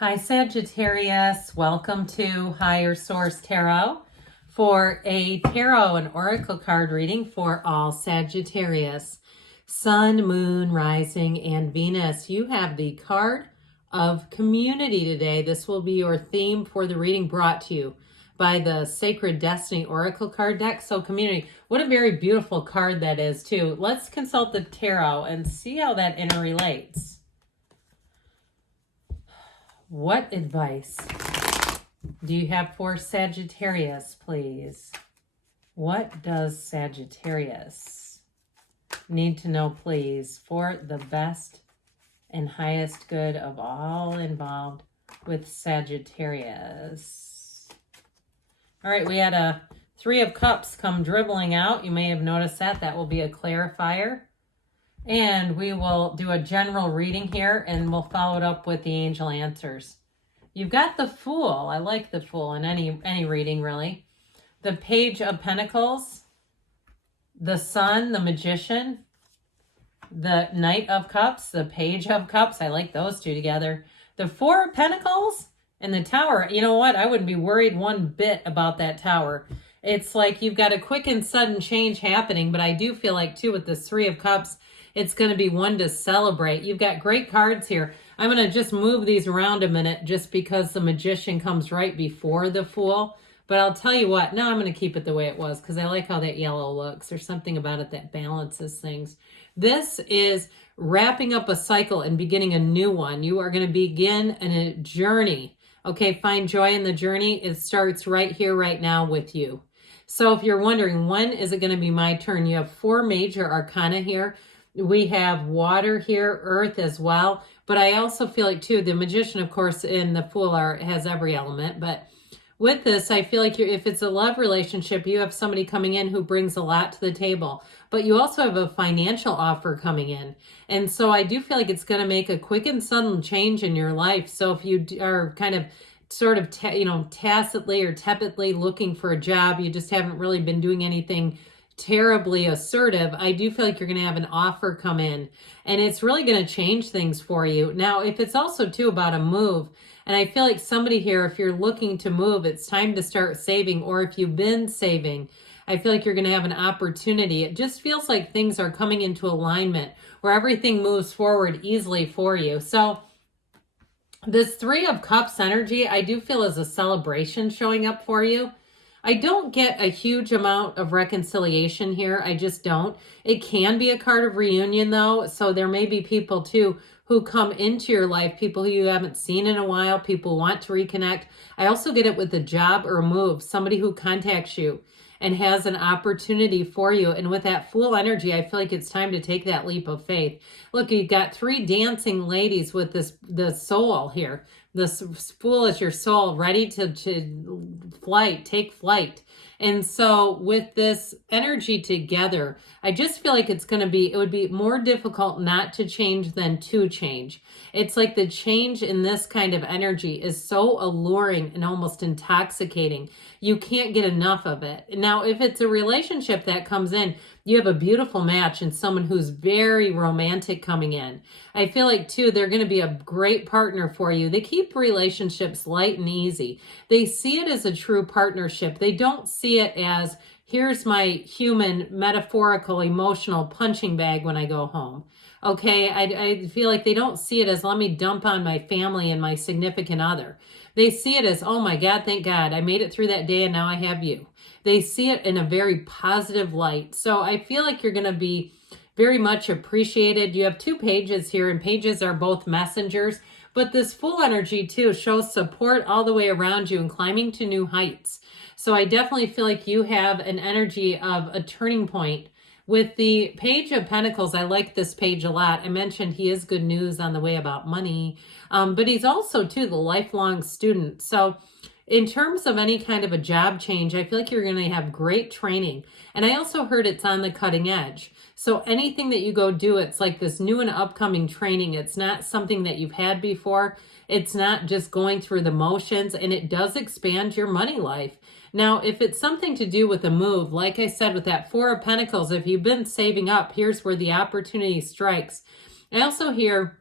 Hi Sagittarius, welcome to Higher Source Tarot for a tarot and oracle card reading for all Sagittarius. Sun, Moon, Rising, and Venus. You have the card of community today. This will be your theme for the reading brought to you by the Sacred Destiny Oracle card deck. So community, what a very beautiful card that is too. Let's consult the tarot and see how that interrelates. What advice do you have for Sagittarius, please? What does Sagittarius need to know, please, for the best and highest good of all involved with Sagittarius? All right, we had a Three of Cups come dribbling out. You may have noticed that. That will be a clarifier. And we will do a general reading here, and we'll follow it up with the angel answers. You've got the Fool. I like the Fool in any reading, really. The Page of Pentacles, the Sun, the Magician, the Knight of Cups, the Page of Cups. I like those two together. The Four of Pentacles and the Tower. You know what? I wouldn't be worried one bit about that Tower. It's like you've got a quick and sudden change happening, but I do feel like, too, with this Three of Cups, it's going to be one to celebrate. You've got great cards here. I'm going to just move these around a minute just because the Magician comes right before the Fool. But I'll tell you what, no, I'm going to keep it the way it was because I like how that yellow looks. There's something about it that balances things. This is wrapping up a cycle and beginning a new one. You are going to begin a journey. Okay, find joy in the journey. It starts right here, right now with you. So if you're wondering, when is it going to be my turn? You have 4 major arcana here. We have water here, earth as well. But I also feel like, too, the Magician, of course, and the Fool has every element. But with this, I feel like if it's a love relationship, you have somebody coming in who brings a lot to the table. But you also have a financial offer coming in. And so I do feel like it's going to make a quick and sudden change in your life. So if you are kind of sort of, tacitly or tepidly looking for a job, you just haven't really been doing anything terribly assertive, I do feel like you're going to have an offer come in, and it's really going to change things for you. Now, if it's also too about a move, and I feel like somebody here, if you're looking to move, it's time to start saving, or if you've been saving, I feel like you're going to have an opportunity. It just feels like things are coming into alignment where everything moves forward easily for you. So this Three of Cups energy, I do feel is a celebration showing up for you. I don't get a huge amount of reconciliation here. I just don't. It can be a card of reunion, though. So there may be people, too, who come into your life, people who you haven't seen in a while, people who want to reconnect. I also get it with a job or a move, somebody who contacts you and has an opportunity for you. And with that Fool energy, I feel like it's time to take that leap of faith. Look, you've got 3 dancing ladies with the soul here. This Fool is your soul, ready to take flight. And so with this energy together, I just feel like it would be more difficult not to change than to change. It's like the change in this kind of energy is so alluring and almost intoxicating. You can't get enough of it. Now, if it's a relationship that comes in, you have a beautiful match and someone who's very romantic coming in. I feel like, too, they're going to be a great partner for you. They keep relationships light and easy. They see it as a true partnership. They don't see it as, here's my human, metaphorical, emotional punching bag when I go home. Okay, I feel like they don't see it as, let me dump on my family and my significant other. They see it as, oh my God, thank God, I made it through that day and now I have you. They see it in a very positive light. So I feel like you're going to be very much appreciated. You have 2 pages here, and pages are both messengers. But this Fool energy, too, shows support all the way around you and climbing to new heights. So I definitely feel like you have an energy of a turning point. With the Page of Pentacles, I like this page a lot. I mentioned he is good news on the way about money, but he's also, too, the lifelong student. So in terms of any kind of a job change, I feel like you're going to have great training. And I also heard it's on the cutting edge. So anything that you go do, it's like this new and upcoming training. It's not something that you've had before. It's not just going through the motions, and it does expand your money life. Now, if it's something to do with a move, like I said, with that Four of Pentacles, if you've been saving up, here's where the opportunity strikes. I also hear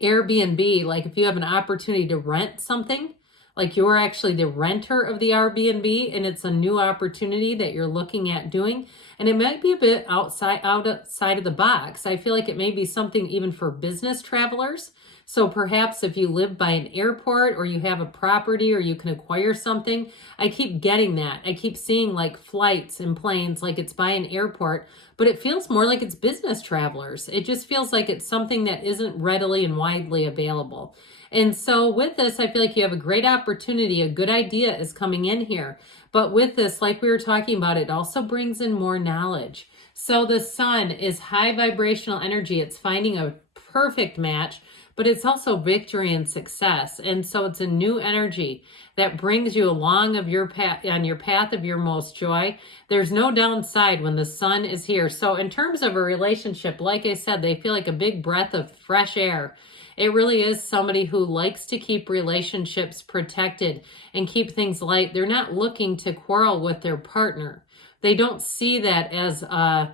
Airbnb, like if you have an opportunity to rent something, like you're actually the renter of the Airbnb and it's a new opportunity that you're looking at doing. And it might be a bit outside of the box. I feel like it may be something even for business travelers. So perhaps if you live by an airport or you have a property or you can acquire something, I keep getting that. I keep seeing like flights and planes like it's by an airport, but it feels more like it's business travelers. It just feels like it's something that isn't readily and widely available. And so with this, I feel like you have a great opportunity. A good idea is coming in here. But with this, like we were talking about, it also brings in more knowledge. So the sun is high vibrational energy. It's finding a perfect match, but it's also victory and success. And so it's a new energy that brings you along of your path, on your path of your most joy. There's no downside when the sun is here. So in terms of a relationship, like I said, they feel like a big breath of fresh air. It really is somebody who likes to keep relationships protected and keep things light. They're not looking to quarrel with their partner. They don't see that as a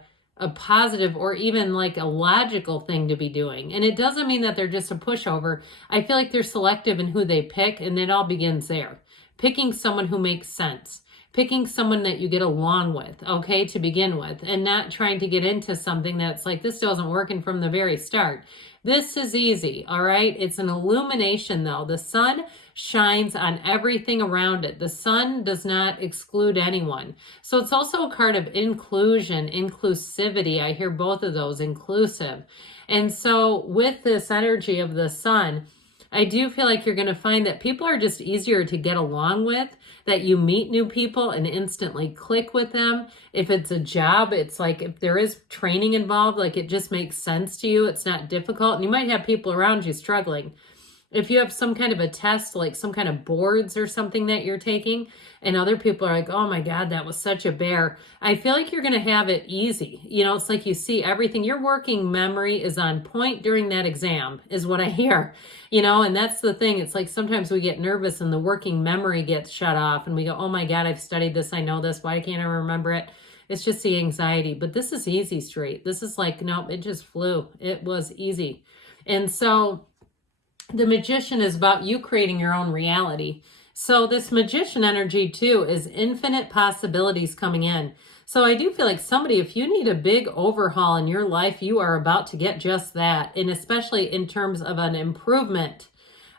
positive or even like a logical thing to be doing. And it doesn't mean that they're just a pushover. I feel like they're selective in who they pick, and it all begins there. Picking someone who makes sense. Picking someone that you get along with, okay, to begin with, and not trying to get into something that's like, this wasn't working from the very start. This is easy, all right? It's an illumination, though. The sun shines on everything around it. The sun does not exclude anyone. So it's also a card of inclusion, inclusivity. I hear both of those, inclusive. And so with this energy of the sun, I do feel like you're going to find that people are just easier to get along with, that you meet new people and instantly click with them. If it's a job, it's like if there is training involved, like it just makes sense to you. It's not difficult. And you might have people around you struggling. If you have some kind of a test, like some kind of boards or something that you're taking, and other people are like, oh my God, that was such a bear. I feel like you're going to have it easy. You know, it's like you see everything. Your working memory is on point during that exam, is what I hear. You know, and that's the thing. It's like sometimes we get nervous and the working memory gets shut off and we go, oh my God, I've studied this. I know this. Why can't I remember it? It's just the anxiety. But this is easy straight. This is like, nope, it just flew. It was easy. And so the Magician is about you creating your own reality. So this Magician energy too is infinite possibilities coming in. So I do feel like somebody, if you need a big overhaul in your life, you are about to get just that. And especially in terms of an improvement.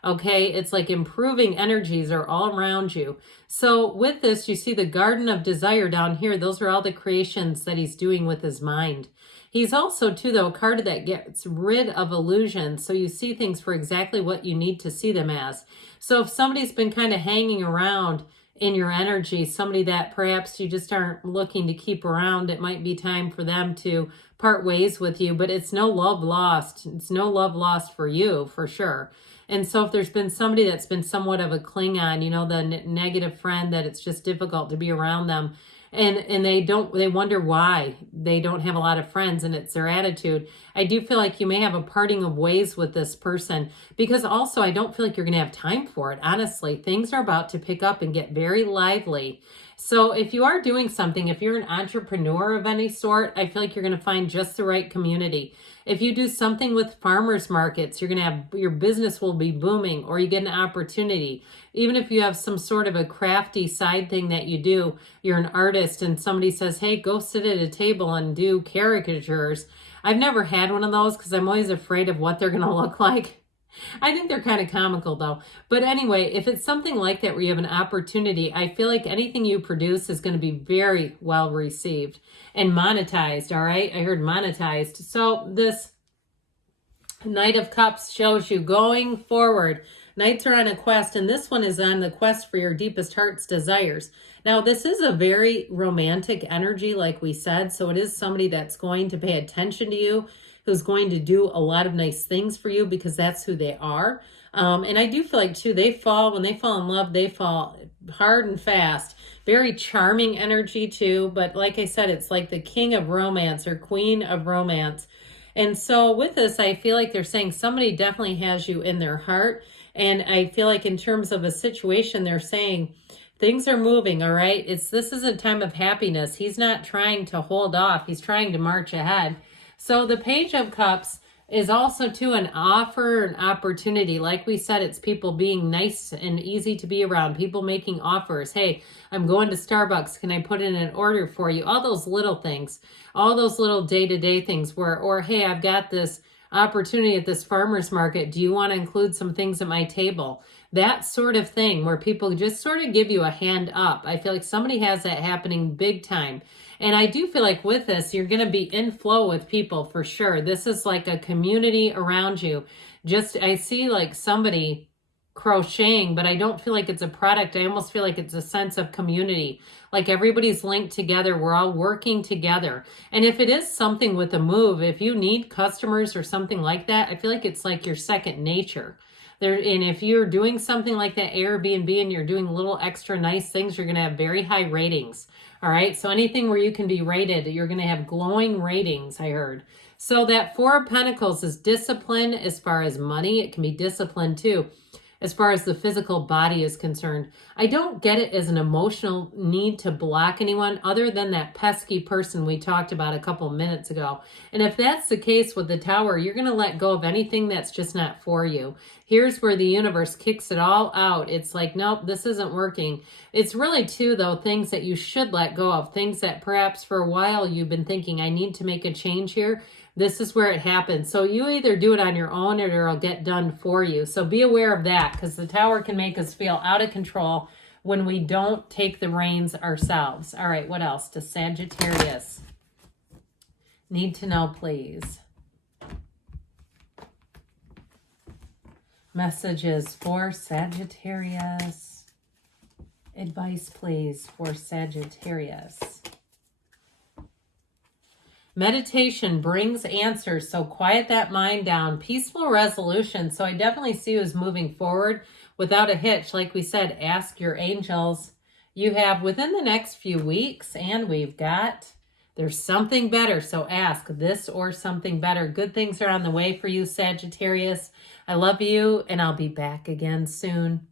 Okay, it's like improving energies are all around you. So with this, you see the Garden of Desire down here. Those are all the creations that he's doing with his mind. He's also, too, though, a card that gets rid of illusions. So you see things for exactly what you need to see them as. So if somebody's been kind of hanging around in your energy, somebody that perhaps you just aren't looking to keep around, it might be time for them to part ways with you. But it's no love lost. It's no love lost for you, for sure. And so if there's been somebody that's been somewhat of a Klingon, you know, the negative friend that it's just difficult to be around them, and they wonder why they don't have a lot of friends, and it's their attitude. I do feel like you may have a parting of ways with this person, because also I don't feel like you're going to have time for it. Honestly, things are about to pick up and get very lively. So if you are doing something, if you're an entrepreneur of any sort, I feel like you're going to find just the right community. If you do something with farmers markets, you're going to have, your business will be booming, or you get an opportunity. Even if you have some sort of a crafty side thing that you do, you're an artist and somebody says, hey, go sit at a table and do caricatures. I've never had one of those because I'm always afraid of what they're going to look like. I think they're kind of comical though. But anyway, if it's something like that where you have an opportunity, I feel like anything you produce is going to be very well received and monetized, all right? I heard monetized. So this Knight of Cups shows you going forward. Knights are on a quest, and this one is on the quest for your deepest heart's desires. Now, this is a very romantic energy, like we said, so it is somebody that's going to pay attention to you, who's going to do a lot of nice things for you because that's who they are. And I do feel like, too, when they fall in love, they fall hard and fast. Very charming energy, too. But like I said, it's like the king of romance or queen of romance. And so with this, I feel like they're saying somebody definitely has you in their heart. And I feel like in terms of a situation, they're saying things are moving, all right? This is a time of happiness. He's not trying to hold off. He's trying to march ahead. So the Page of Cups is also too an offer, an opportunity. Like we said, it's people being nice and easy to be around, people making offers. Hey, I'm going to Starbucks. Can I put in an order for you? All those little things, all those little day-to-day things where, or hey, I've got this opportunity at this farmer's market. Do you want to include some things at my table? That sort of thing where people just sort of give you a hand up. I feel like somebody has that happening big time. And I do feel like with this, you're going to be in flow with people for sure. This is like a community around you. Just, I see like somebody crocheting, but I don't feel like it's a product. I almost feel like it's a sense of community. Like everybody's linked together. We're all working together. And if it is something with a move, if you need customers or something like that, I feel like it's like your second nature. And if you're doing something like that Airbnb and you're doing little extra nice things, you're going to have very high ratings. All right. So anything where you can be rated, you're going to have glowing ratings, I heard. So that Four of Pentacles is discipline as far as money. It can be discipline too, as far as the physical body is concerned. I don't get it as an emotional need to block anyone other than that pesky person we talked about a couple minutes ago. And if that's the case with the Tower, you're going to let go of anything that's just not for you. Here's where the universe kicks it all out. It's like, nope, this isn't working. It's really too, though, things that you should let go of, things that perhaps for a while you've been thinking, I need to make a change here. This is where it happens. So you either do it on your own or it'll get done for you. So be aware of that, because the Tower can make us feel out of control when we don't take the reins ourselves. All right, what else does Sagittarius need to know, please? Messages for Sagittarius. Advice, please, for Sagittarius. Meditation brings answers, so quiet that mind down. Peaceful resolution. So I definitely see you as moving forward without a hitch. Like we said, ask your angels. You have within the next few weeks, and we've got, there's something better. So ask this or something better. Good things are on the way for you, Sagittarius. I love you, and I'll be back again soon.